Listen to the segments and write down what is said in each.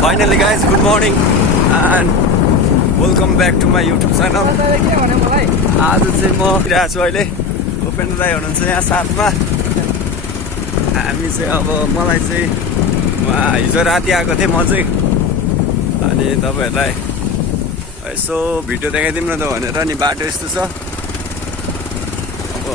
Finally guys, good morning and welcome back to my YouTube channel. आज चाहिँ म आएको छु अहिले उपेन्द्र दाइ हुनुहुन्छ यहाँ साथमा। हामी चाहिँ अब मलाई चाहिँ हिजो राति आएको थिएँ म चाहिँ, अनि तपाईहरुलाई यसो भिडियो देखाइदिउँ न त भनेर नि। बाटो यस्तो छ अब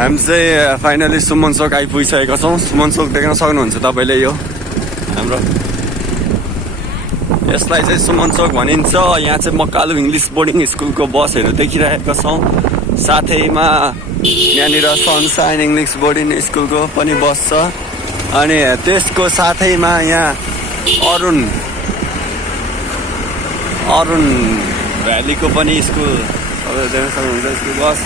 हामी चाहिँ फाइनली सुमन चोक आइपुगिसकेका छौँ। सुमन चोक देख्न सक्नुहुन्छ तपाईँले, यो हाम्रो यसलाई चाहिँ सुमन चोक भनिन्छ। यहाँ चाहिँ मकालु इङ्ग्लिस बोर्डिङ स्कुलको बसहरू देखिरहेका छौँ। साथैमा यहाँनिर सनसाइन इङ्ग्लिस बोर्डिङ स्कुलको पनि बस छ, अनि त्यसको साथैमा यहाँ अरुण भ्यालीको पनि स्कुल तपाईँले देख्न सक्नुहुन्छ स्कुल बस।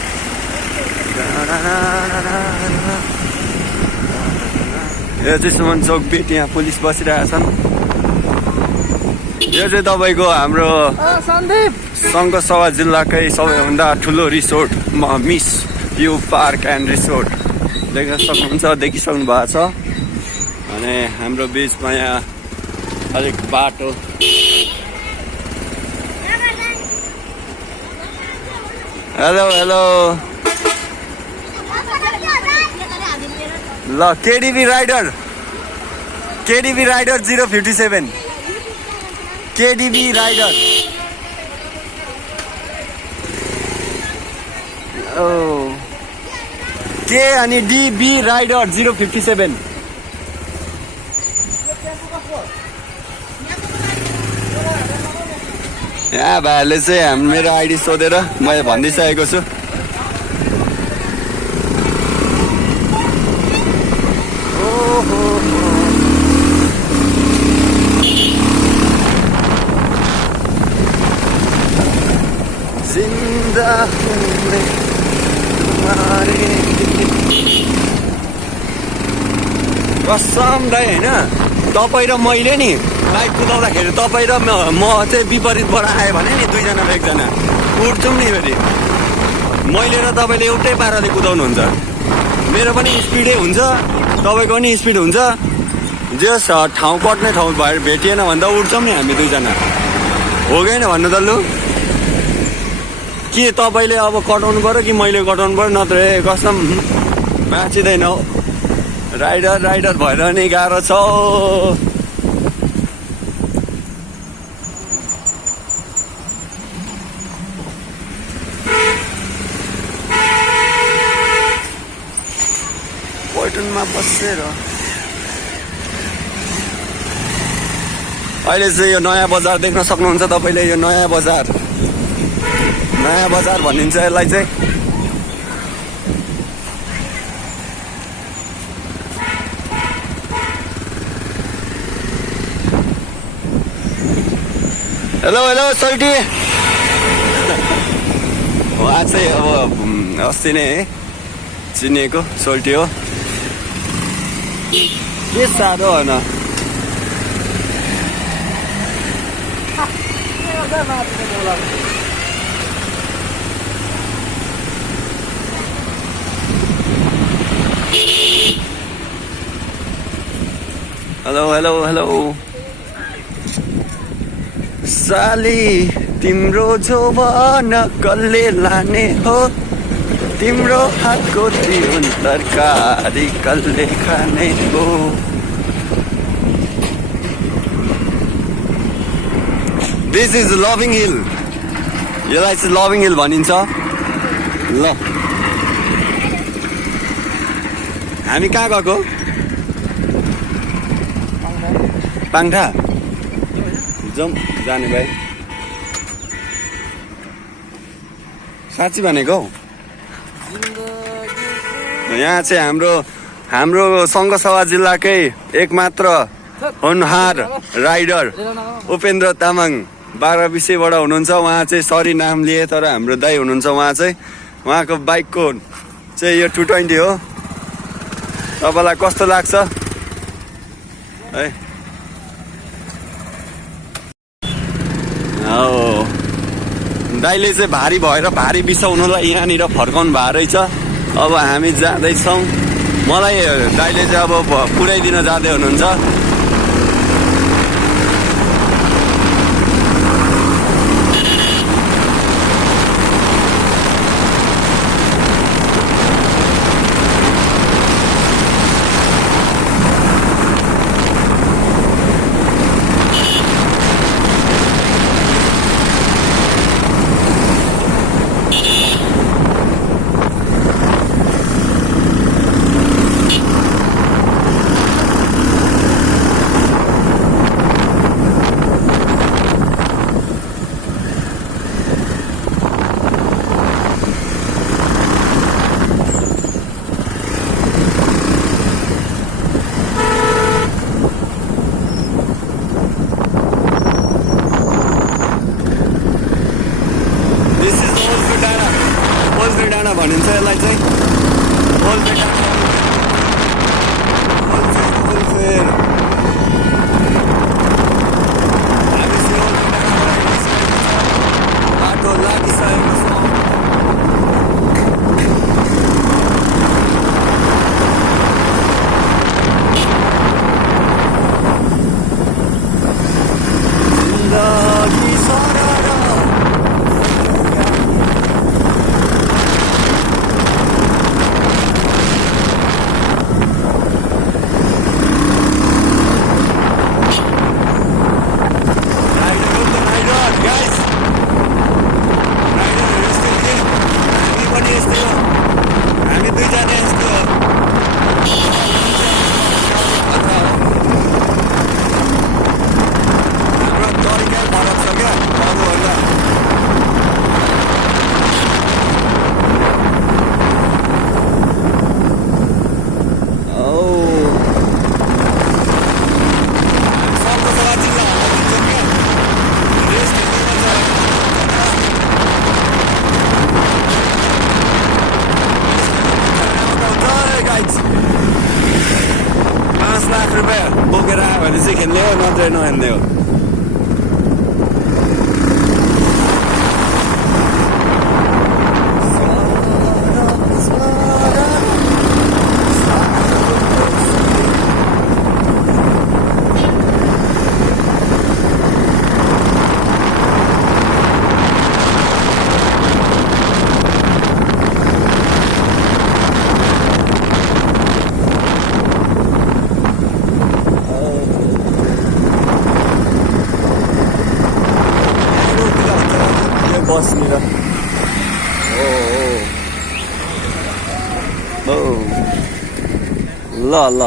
यो चाहिँ सुमन चोक बिट, यहाँ पुलिस बसिरहेका छन्। यो चाहिँ तपाईँको हाम्रो सङ्घसभा जिल्लाकै सबैभन्दा ठुलो resort miss view park and resort देख्न सक्नुहुन्छ, देखिसक्नु भएको छ। अनि हाम्रो बिचमा यहाँ अलिक बाटो हेलो हेलो ल केडिबी राइडर 057 केडिबी राइडर। ओ के अनि डिबी राइडर 057। यहाँ भाइले चाहिँ मेरो आइडी सोधेर मैले भनिदिइसकेको छु। कसम दाइ होइन, तपाईँ र मैले नि बाइक कुदाउँदाखेरि तपाईँ र म चाहिँ विपरीतबाट आयो भने नि दुईजना एकजना उठ्छौँ नि। फेरि मैले र तपाईँले एउटै पाराले कुदाउनुहुन्छ, मेरो पनि स्पिडै हुन्छ तपाईँको पनि स्पिड हुन्छ। जस ठाउँ कट्ने ठाउँ भएर भेटिएन भने त उठ्छौँ नि हामी दुईजना, हो कि होइन भन्नु त लु। के तपाईँले अब कटाउनु पर्यो कि मैले कटाउनु पर्यो, नत्र कसम बाँचिँदैन हो। राइडर भएर नि गाह्रो छ। पर्यटनमा बसेर अहिले चाहिँ यो नयाँ बजार देख्न सक्नुहुन्छ तपाईँले। यो नयाँ बजार भनिन्छ यसलाई चाहिँ। हेलो हेलो सोल्टी। उहाँ चाहिँ अब अस्ति नै चिनेको सोल्टी हो के साह्रो होइन हेलो हेलो हेलो साली तिम्रो जोवन कसले लाने हो तिम्रो हातको तिउन तरकारी कसले खाने हो दिस इज लभिङ हिल यसलाई चाहिँ लभिङ हिल भनिन्छ ल हामी कहाँ गएको पाङठा जाउँ जाने भाइ साँच्ची भनेको यहाँ चाहिँ हाम्रो सङ्घसभा जिल्लाकै एकमात्र होनहार राइडर उपेन्द्र तामाङ बाह्रविसेबाट हुनुहुन्छ उहाँ चाहिँ सरी नाम लिए तर हाम्रो दाइ हुनुहुन्छ उहाँ चाहिँ उहाँको बाइकको चाहिँ यो 220 हो तपाईँलाई कस्तो लाग्छ है दाइले चाहिँ भारी भएर भारी बिसाउनुलाई यहाँनिर फर्काउनु भएको रहेछ अब हामी जाँदैछौँ मलाई दाइले चाहिँ अब पुऱ्याइदिन जाँदै हुनुहुन्छ भनिन्छ यसलाई चाहिँ बाटो लागिसकेको छ बोकेर आयो भने चाहिँ खेल्ने हो नत्र नखेल्ने हो बसनिर ल ल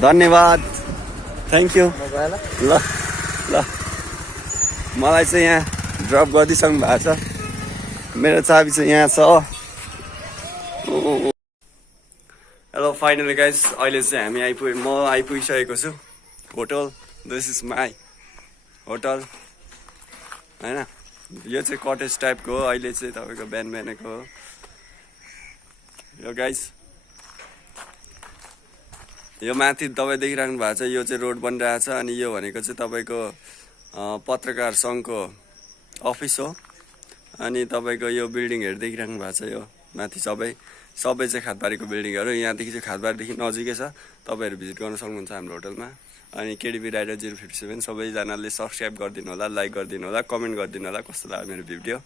धन्यवाद थ्याङ्क यू ल ल मलाई चाहिँ यहाँ ड्रप गरिदिइसक्नु भएको छ मेरो चाबी चाहिँ यहाँ छ हेलो फाइनली गाइस अहिले चाहिँ हामी म आइपुगिसकेको छु hotel this is my hotel हैन यो चाहिँ कटेज टाइपको हो अहिले चाहिँ तपाईँको बिहान बिहानको हो यो गाइस यो माथि तपाईँ देखिराख्नु भएको छ यो चाहिँ रोड बनिरहेको छ अनि यो भनेको चाहिँ तपाईँको पत्रकार सङ्घको अफिस हो अनि तपाईँको यो बिल्डिङहरू देखिराख्नु भएको छ यो माथि सबै चाहिँ खातबारीको बिल्डिङहरू यहाँदेखि चाहिँ खातबारीदेखि नजिकै छ तपाईँहरू भिजिट गर्न सक्नुहुन्छ हाम्रो होटलमा अनि केडिबी राइडर 057 सबैजनाले सब्सक्राइब गरिदिनु होला लाइक गरिदिनु होला कमेन्ट गरिदिनु होला कस्तो लाग्यो मेरो भिडियो